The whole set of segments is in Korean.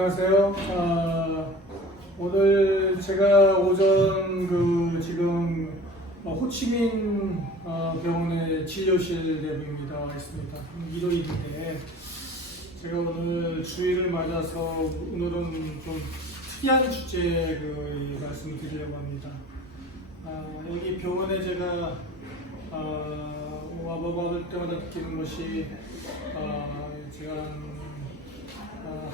안녕하세요. 오늘 제가 오전 지금 호치민 병원의 진료실 내부입니다. 와 있습니다. 일요일인데 제가 오늘 주일을 맞아서 오늘은 좀 특이한 주제 말씀을 드리려고 합니다. 여기 병원에 제가 와볼 때마다 느끼는 것이 제가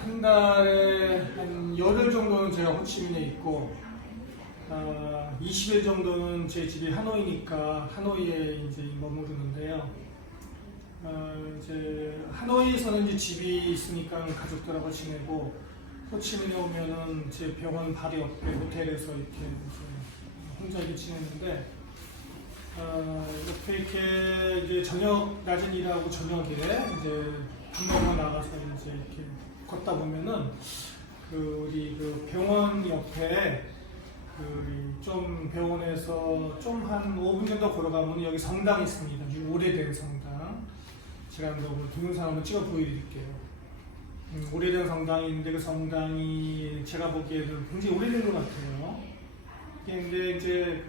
한 달에 한 열흘 정도는 제가 호치민에 있고 20일 정도는 제 집이 하노이니까 하노이에 이제 머무르는데요. 이제 하노이에서는 이제 집이 있으니까 가족들하고 지내고 호치민에 오면은 제 병원 바로 옆에 호텔에서 이렇게 혼자 이렇게 지내는데 이렇게 이제 저녁 낮은 일하고 저녁에 이제 밥 먹으러 나가서 이제 이렇게 걷다 보면은 우리 병원 옆에 좀 병원에서 좀 한 5분 정도 걸어가면 여기 성당이 있습니다. 오래된 성당. 제가 오늘 동영상 한번 찍어 보여드릴게요. 오래된 성당이 있는데 그 성당이 제가 보기에는 굉장히 오래된 것 같아요. 근데 이제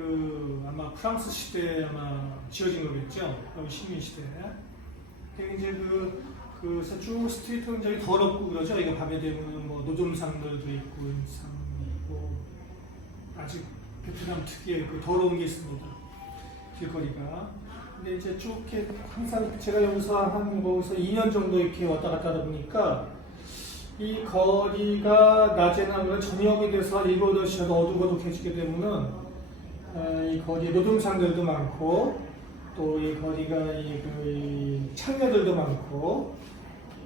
아마 프랑스 시대에 아마 지어진 거겠죠. 여기 식민 시대에. 근데 이제 그래서 쭉 스트리트는 저기 더럽고 그러죠. 이거 밤에 되면 뭐 노점상들도 있고 아직 베트남 특유의 더러운 게 있습니다. 길거리가. 근데 이제 쭉 이렇게 항상 제가 여기서 거기서 2년 정도 이렇게 왔다 갔다 하다 보니까 이 거리가 낮에나 저녁이 돼서 7, 8시가 어둑어둑해지게 되면은 이 거리에 노점상들도 많고 또 이 거리가 이 창녀들도 많고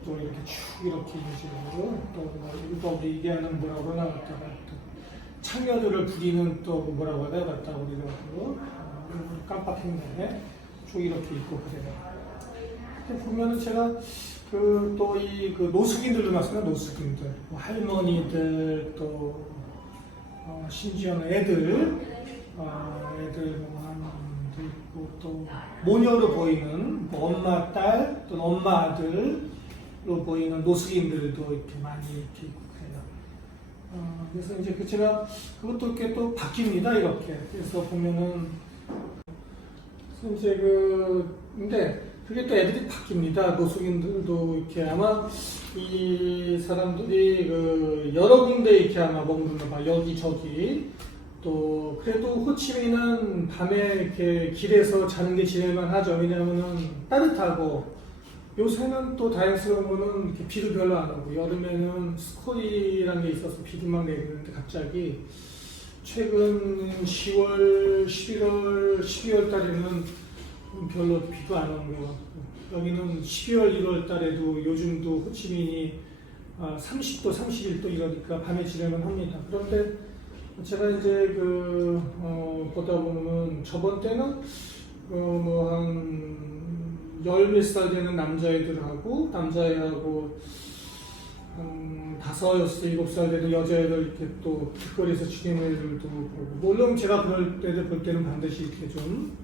또 이렇게 쭉 이렇게 인식으로 또 우리 얘기하는 뭐라고 나갔다가 또 창녀들을 부리는 또 뭐라고 하다 갔다 그래가지고 깜빡했네 쭉 이렇게 있고 그래요. 근데 보면은 제가 또 이 노숙인들도 나왔어요. 노숙인들 할머니들 또 심지어는 애들 있고 또 모녀로 보이는 엄마 딸 또는 엄마 아들로 보이는 노숙인들도 이렇게 많이 이렇게 있고 그래요. 그래서 이제 제가 그것도 이렇게 또 바뀝니다. 이렇게 그래서 보면은 이제 근데 그게 또 애들이 바뀝니다. 노숙인들도 이렇게 아마 이 사람들이 여러 군데 이렇게 아마 머무르나 봐. 여기저기. 또 그래도 호치민은 밤에 이렇게 길에서 자는 게 지낼만 하죠. 왜냐하면은 따뜻하고 요새는 또 다행스러운 거는 이렇게 비도 별로 안 오고 여름에는 스콜이라는 게 있어서 비도 막 내리는데 갑자기 최근 10월, 11월, 12월 달에는 별로 비도 안 오는 것 같고 여기는 12월, 1월 달에도 요즘도 호치민이 30도, 31도 이러니까 밤에 지낼만 합니다. 그런데 제가 이제 보다 보면은 저번 때는 뭐 한 열 몇 살 되는 남자애들하고 남자애하고 한 5, 6, 7살 되는 여자애들 이렇게 또 길거리에서 지내는 애들도 보고 물론 제가 그럴 때를 볼 때는 반드시 이렇게 좀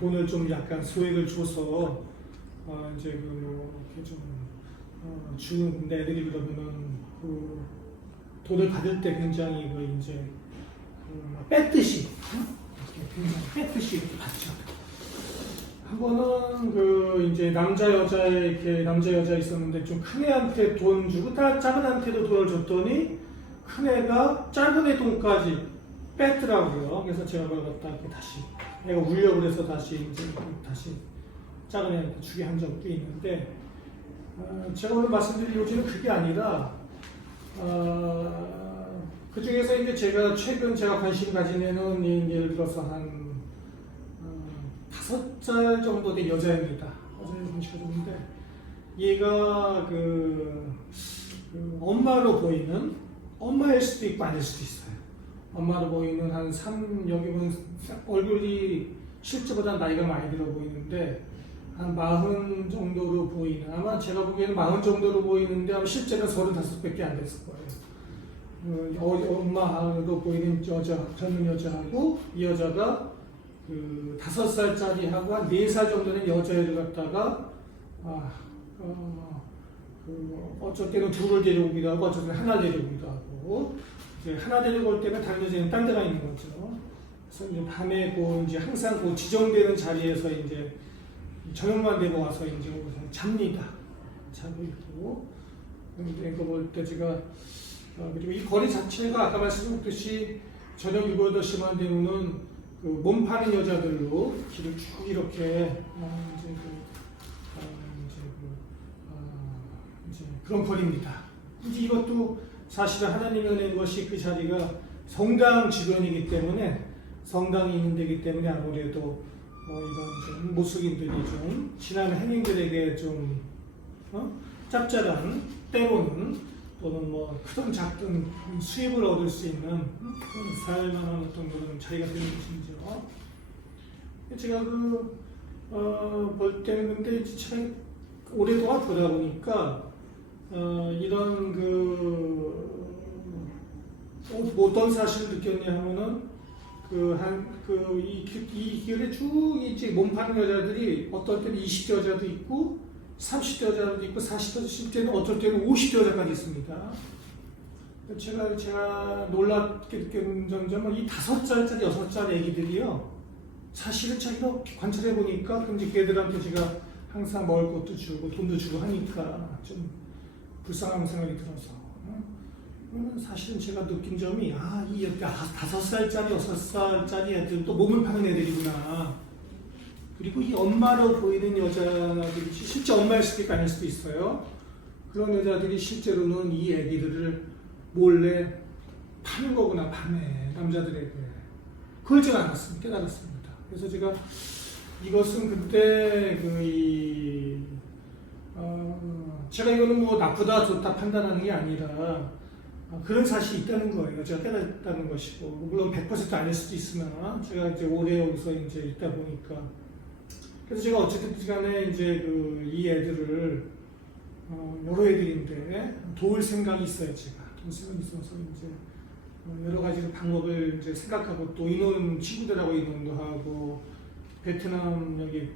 돈을 좀 약간 소액을 줘서 이제 이렇게 좀 주는데 애들이 그러면은 돈을 받을 때 굉장히 이제 뺐듯이 굉장히 뺐듯이 이렇게 받죠. 한 번은 이제 남자 여자 있었는데 좀 큰 애한테 돈 주고 작은 애한테도 돈을 줬더니 큰 애가 작은 애 돈까지 뺐더라고요. 그래서 제가 그걸 갖다 이렇게 다시 애가 울려고 그래서 다시 작은 애한테 주게 한 적도 있는데 제가 오늘 말씀드릴 요지는 그게 아니라 그 중에서 이제 최근 제가 관심 가진 애는 예를 들어서 한 5살 정도 된 여자입니다. 여자애 정치가 좋은데 얘가 엄마로 보이는 엄마일 수도 있고 아닐 수도 있어요. 엄마로 보이는 여기 보면 얼굴이 실제보다 나이가 많이 들어 보이는데 한 40 정도로 보이는 아마 제가 보기에는 40 정도로 보이는데 아마 실제는 35밖에 안 됐을 거예요. 엄마로 보이는 젊은 여자하고 이 여자가 5살짜리하고 한 4살 정도 된 여자애를 갖다가 어쩔 때는 둘을 데려오기도 하고, 어쩔 때는 하나 데려오기도 하고, 이제 하나 데려올 때는 다른 여자는 딴 데가 있는 거죠. 그래서 이제 밤에 이제 항상 지정되는 자리에서 이제 저녁만 되고 와서 이제 잡니다. 자고 있고. 근데 이거 볼 때 제가, 그리고 이 거리 자체가 아까 말씀드렸듯이 저녁 7, 8시만 되면은 몸 파는 여자들로 길을 쭉 이렇게, 이제 그런 거리입니다. 이제 이것도 사실은 하나님이 낸 것이 그 자리가 성당 주변이기 때문에, 성당이 있는 데이기 때문에 아무래도 이런 모습인들이 좀 지난 행인들에게 좀 짭짤한, 때로는 또는 크든 작든 수입을 얻을 수 있는 살만한 어떤 그런 자리가 되는 것이죠. 제가 볼 때는 근데 제가 오랫동안 보다 보니까 이런 어떤 사실을 느꼈냐 하면은 이 길에 쭉 이제 몸 파는 여자들이 어떨 때는 20대 여자도 있고 30대 여자도 있고 40대, 10대는 어쩔 때는 50대 여자까지 있습니다. 제가 놀랍게 느끼는 점은 이 5살짜리, 6살짜리 애기들이요. 사실은 자기가 관찰해 보니까 이제 걔들한테 제가 항상 먹을 것도 주고 돈도 주고 하니까 좀 불쌍한 생각이 들어서. 사실은 제가 느낀 점이, 이 5살짜리, 6살짜리 애들도 몸을 파는 애들이구나. 그리고 이 엄마로 보이는 여자들이 실제 엄마일 수도 있고 아닐 수도 있어요. 그런 여자들이 실제로는 이 애기들을 몰래 파는 거구나, 밤에 남자들에게. 그걸 제가 깨달았습니다. 그래서 제가 이것은 그때 제가 이거는 나쁘다 좋다 판단하는 게 아니라 그런 사실이 있다는 거예요. 제가 깨달았다는 것이고, 물론 100% 아닐 수도 있으나 제가 이제 오래 여기서 이제 있다 보니까. 그래서 제가 어쨌든 간에 이제 이 애들을 여러 애들인데 도울 생각이 있어요. 제가 도울 생각이 있어서 이제 여러 가지 방법을 이제 생각하고 또 친구들하고 인원도 하고 베트남 여기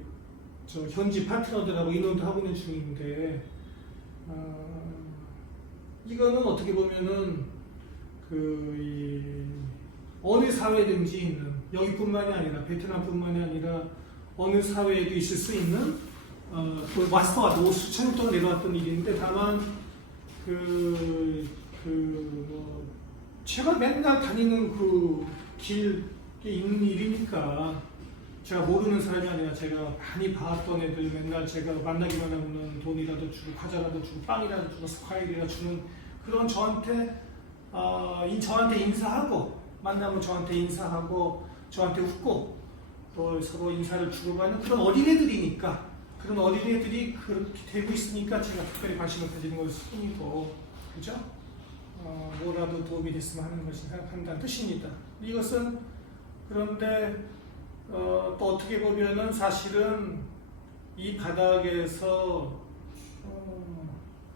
현지 파트너들하고 인원도 하고 있는 중인데. 이거는 어떻게 보면은 어느 사회든지 있는, 여기뿐만이 아니라 베트남뿐만이 아니라 어느 사회에도 있을 수 있는 왔어 수천 년 동안 내려왔던 일인데, 다만 제가 맨날 다니는 길에 있는 일이니까 제가 모르는 사람이 아니라 제가 많이 봐왔던 애들, 맨날 제가 만나기만 하면 돈이라도 주고 과자라도 주고 빵이라도 주고 스콰이라도 주는 그런 저한테 인사하고, 만나면 저한테 인사하고 저한테 웃고 또 서로 인사를 주고받는 그런 어린애들이니까, 그런 어린애들이 그렇게 되고 있으니까 제가 특별히 관심을 가지는 것일 뿐이고, 그죠? 뭐라도 도움이 됐으면 하는 것이 생각한다는 뜻입니다. 이것은 그런데 또 어떻게 보면은 사실은 이 바닥에서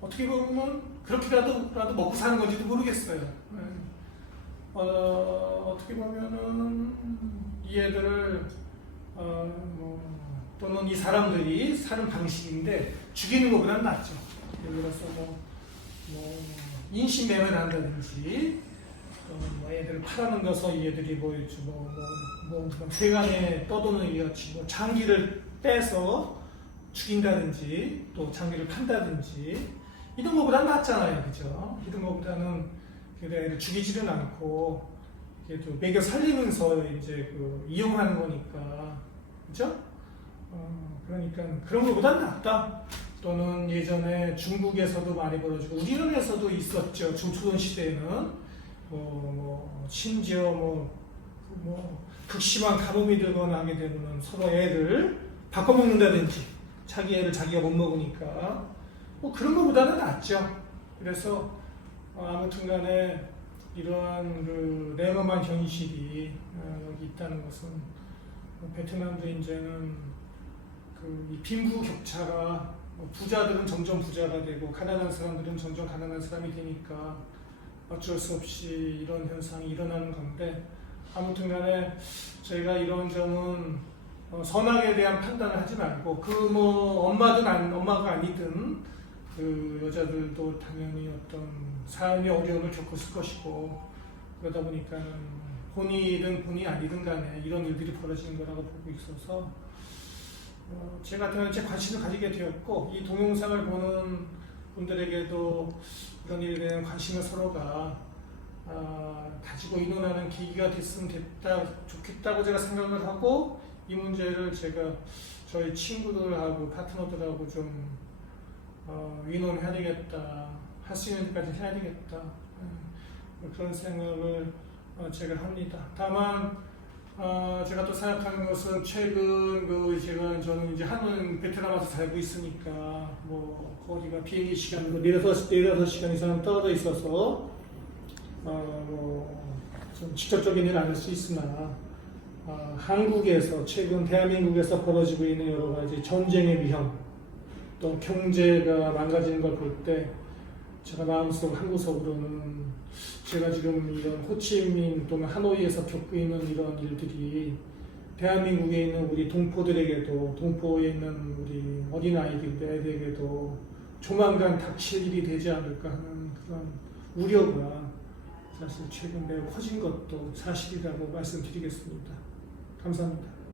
어떻게 보면 그렇게라도 먹고 사는 건지도 모르겠어요. 어떻게 보면은 이 애들을 또는 이 사람들이 사는 방식인데 죽이는 것보다는 낫죠. 예를 들어서 인신매매를 한다든지, 애들을 팔아넘겨서 이 애들이 세간에 떠도는 이같이 장기를 빼서 죽인다든지 또 장기를 판다든지 이런 것보다는 낫잖아요, 그죠? 이런 것보다는 애를 죽이지는 않고 또 먹여 살리면서 이제 이용하는 거니까, 그죠? 그러니까 그런 것보다는 낫다. 또는 예전에 중국에서도 많이 벌어지고 우리나라에서도 있었죠. 중초선 시대에는 심지어 극심한 가뭄이 들거나 하게 되면 서로 애를 바꿔먹는다든지, 자기 애를 자기가 못 먹으니까 그런 것보다는 낫죠. 그래서 아무튼 간에 이러한 냉엄한 현실이 여기 있다는 것은, 베트남도 이제는 이 빈부 격차가, 부자들은 점점 부자가 되고 가난한 사람들은 점점 가난한 사람이 되니까 어쩔 수 없이 이런 현상이 일어나는 건데, 아무튼 간에 저희가 이런 점은 선악에 대한 판단을 하지 말고, 엄마가 아니든 그 여자들도 당연히 어떤 삶의 어려움을 겪었을 것이고 그러다 보니까 본이든 본이 아니든 간에 이런 일들이 벌어지는 거라고 보고 있어서 제가 제 관심을 가지게 되었고 이 동영상을 보는 분들에게도 이런 일에 대한 관심을 서로가 가지고 의논하는 계기가 됐으면 좋겠다고 제가 생각을 하고 이 문제를 제가 저희 친구들하고 파트너들하고 좀 의논해야 되겠다, 할 수 있는 데까지 해야 되겠다 그런 생각을 제가 합니다. 다만 제가 또 생각하는 것은 최근 저는 이제 한국 베트남에서 살고 있으니까 뭐 거리가 비행기 시간 4-5시간 이상 떨어져 있어서 좀 직접적인 일은 아닐 수 있으나 한국에서 최근 대한민국에서 벌어지고 있는 여러 가지 전쟁의 위험 또 경제가 망가지는 걸 볼 때 제가 마음속 한구석으로는 제가 지금 이런 호치민 또는 하노이에서 겪고 있는 이런 일들이 대한민국에 있는 우리 동포들에게도 동포에 있는 우리 어린아이들에게도 조만간 닥칠 일이 되지 않을까 하는 그런 우려가 사실 최근 매우 커진 것도 사실이라고 말씀드리겠습니다. 감사합니다.